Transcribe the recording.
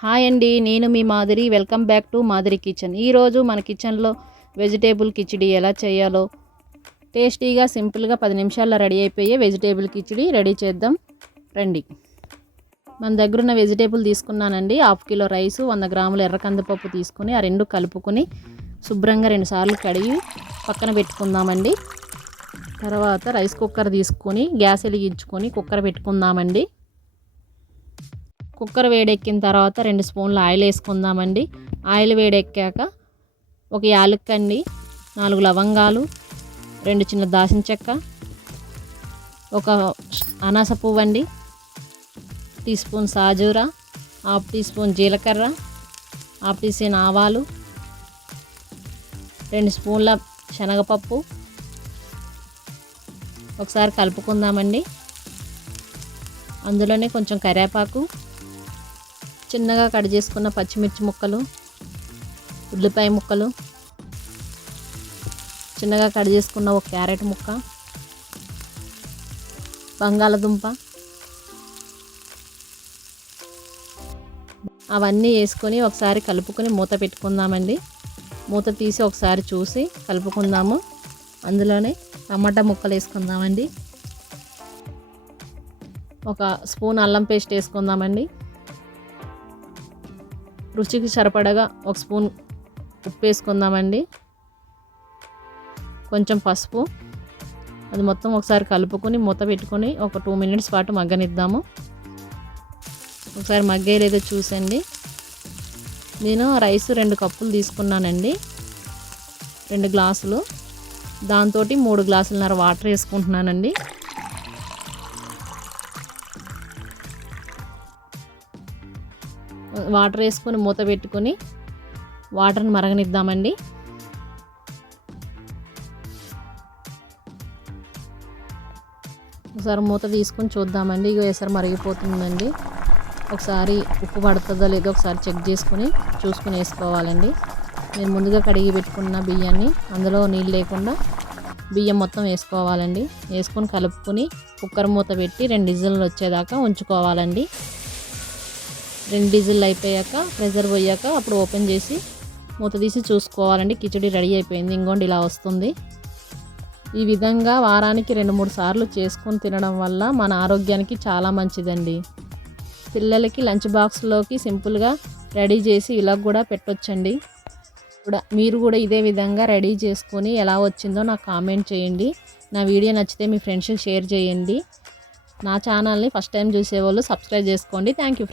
Hi అండి, నేను మీ మాదిరి. వెల్కమ్ బ్యాక్ టు మాదిరి కిచెన్. ఈరోజు మన కిచెన్లో వెజిటేబుల్ కిచిడి ఎలా చేయాలో టేస్టీగా సింపుల్గా 10 నిమిషాల్లో రెడీ అయిపోయే వెజిటేబుల్ కిచిడి రెడీ చేద్దాం రండి. మన దగ్గర ఉన్న వెజిటేబుల్ తీసుకున్నానండి. 1/2 కిలో రైసు, 100 గ్రాముల ఎర్ర కందిపప్పు తీసుకుని ఆ రెండు కలుపుకొని శుభ్రంగా 2 సార్లు కడిగి పక్కన పెట్టుకుందామండి. తర్వాత రైస్ కుక్కర్ తీసుకొని గ్యాస్ వెలిగించుకొని కుక్కర్ పెట్టుకుందామండి. కుక్కర్ వేడెక్కిన తర్వాత 2 స్పూన్ల ఆయిల్ వేసుకుందామండి. ఆయిల్ వేడెక్కాక ఒక యాలక్కండి, 4 లవంగాలు, 2 చిన్న దాల్చిన చెక్క, ఒక అనాస పువ్వు అండి, టీ స్పూన్ సాజూరా, 1/2 టీ స్పూన్ జీలకర్ర, 1/2 టీ స్పూన్ ఆవాలు, 2 స్పూన్ల శనగపప్పు. ఒకసారి కలుపుకుందామండి. అందులోనే కొంచెం కరివేపాకు, చిన్నగా కట్ చేసుకున్న పచ్చిమిర్చి ముక్కలు, ఉల్లిపాయ ముక్కలు, చిన్నగా కట్ చేసుకున్న ఒక క్యారెట్ ముక్క, బంగాళదుంప, అవన్నీ వేసుకొని ఒకసారి కలుపుకొని మూత పెట్టుకుందామండి. మూత తీసి ఒకసారి చూసి కలుపుకుందాము. అందులోనే టమాటా ముక్కలు వేసుకుందామండి. ఒక స్పూన్ అల్లం పేస్ట్ వేసుకుందామండి. రుచికి సరిపడగా ఒక స్పూన్ ఉప్పు వేసుకుందామండి. కొంచెం పసుపు. అది మొత్తం ఒకసారి కలుపుకొని మూత పెట్టుకొని ఒక 2 మినిట్స్ పాటు మగ్గనిద్దాము. ఒకసారి మగ్గేలేదో చూసండి. నేను రైస్ 2 కప్పులు తీసుకున్నానండి, 2 గ్లాసులు. దాంతో 3 గ్లాసులన్నర వాటర్ వేసుకుంటున్నానండి. వాటర్ వేసుకొని మూత పెట్టుకొని వాటర్ని మరగనిద్దామండి. ఒకసారి మూత తీసుకొని చూద్దామండి. ఇగో వేసారి మరిగిపోతుందండి. ఒకసారి ఉప్పు పడుతుందో లేదో ఒకసారి చెక్ చేసుకొని చూసుకొని వేసుకోవాలండి. నేను ముందుగా కడిగి పెట్టుకున్న బియ్యాన్ని అందులో నీళ్ళు లేకుండా బియ్యం మొత్తం వేసుకోవాలండి. వేసుకొని కలుపుకొని కుక్కర్ మూత పెట్టి 2 విజిల్లు వచ్చేదాకా ఉంచుకోవాలండి. 2 విజిల్లు అయిపోయాక ప్రెషర్ పోయాక అప్పుడు ఓపెన్ చేసి మూత తీసి చూసుకోవాలండి. కిచిడి రెడీ అయిపోయింది. ఇంకోండి ఇలా వస్తుంది. ఈ విధంగా వారానికి 2-3 సార్లు చేసుకొని తినడం వల్ల మన ఆరోగ్యానికి చాలా మంచిదండి. పిల్లలకి లంచ్ బాక్స్లోకి సింపుల్గా రెడీ చేసి ఇలా కూడా పెట్టొచ్చండి. మీరు కూడా ఇదే విధంగా రెడీ చేసుకొని ఎలా వచ్చిందో నాకు కామెంట్ చేయండి. నా వీడియో నచ్చితే మీ ఫ్రెండ్స్కి షేర్ చేయండి. నా ఛానల్ని ఫస్ట్ టైం చూసేవాళ్ళు సబ్స్క్రైబ్ చేసుకోండి. Thank you.